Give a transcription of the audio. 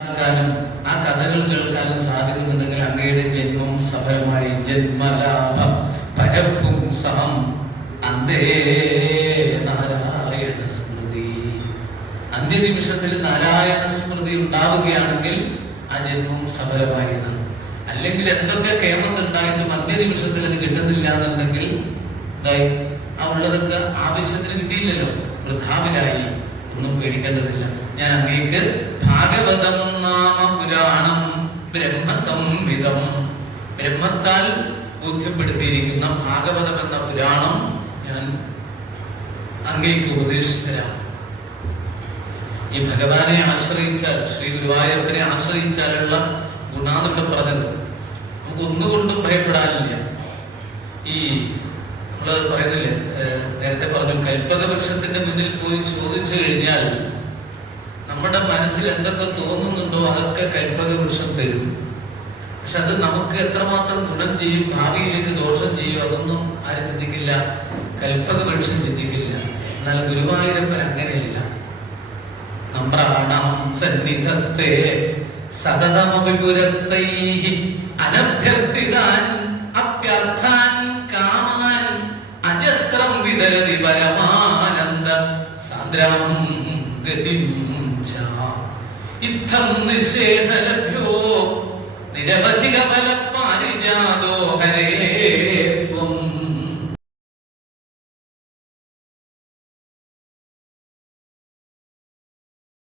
കേൾക്കാനും ആ കഥകൾ കേൾക്കാനും സാധിക്കുന്നുണ്ടെങ്കിൽ അങ്ങയുടെ ജന്മം സഫലമായി. ജന്മലാഭം പരപ്പും സഹം അന്തേ നാരായണ സ്മൃതി. അന്ത്യനിമിഷത്തിൽ നാരായണ സ്മൃതി ഉണ്ടാവുകയാണെങ്കിൽ ആ ജന്മം സഫലമായി അല്ലെങ്കിൽ എന്തൊക്കെ കേമത്തുണ്ടായിട്ടും അന്ത്യനിമിഷത്തിൽ അത് കിട്ടുന്നില്ല എന്നുണ്ടെങ്കിൽ ആ ഉള്ളതൊക്കെ ആവശ്യത്തിന് കിട്ടിയില്ലല്ലോ. വൃദ്ധാവിലായി ഒന്നും പേടിക്കേണ്ടതില്ല. ഞാൻ അങ്ങേക്ക് ഭാഗവതം നാമ പുരാണം ബ്രഹ്മസംഹിതം. ബ്രഹ്മത്താൽ ബോധ്യപ്പെടുത്തിയിരിക്കുന്ന ഭാഗവതം എന്ന പുരാണം ഞാൻ അങ്ങേക്ക് ഉപദേശിച്ചരാം. ഈ ഭഗവാനെ ആശ്രയിച്ചാൽ ശ്രീ ഗുരുവായൂരപ്പനെ ആശ്രയിച്ചാലുള്ള ഗുണാന്ന് ഇവിടെ പറഞ്ഞത്. നമുക്ക് ഒന്നുകൊണ്ടും ഭയപ്പെടാനില്ല. ഈ നമ്മൾ പറയുന്നില്ലേ നേരത്തെ പറഞ്ഞു കൽപ്പക വൃക്ഷത്തിന്റെ മുന്നിൽ പോയി ചോദിച്ചു കഴിഞ്ഞാൽ മനസ്സിൽ എന്തൊക്കെ തോന്നുന്നുണ്ടോ അതൊക്കെ കൽപ്പക വൃക്ഷം തരും. പക്ഷെ അത് നമുക്ക് എത്രമാത്രം ഗുണം ചെയ്യും ഭാവിയിലേക്ക് ദോഷം ചെയ്യും അതൊന്നും ആരും ചിന്തിക്കില്ല. കൽപ്പക വൃക്ഷം ചിന്തിക്കില്ല. എന്നാൽ ഗുരുവായൂരപ്പൻ അങ്ങനെയല്ല. സന്നിധത്തെ അജസ്രം ഗതിം ച. ഇത്തം നിഷേധലഭ്യോ നിരവധിക ഫല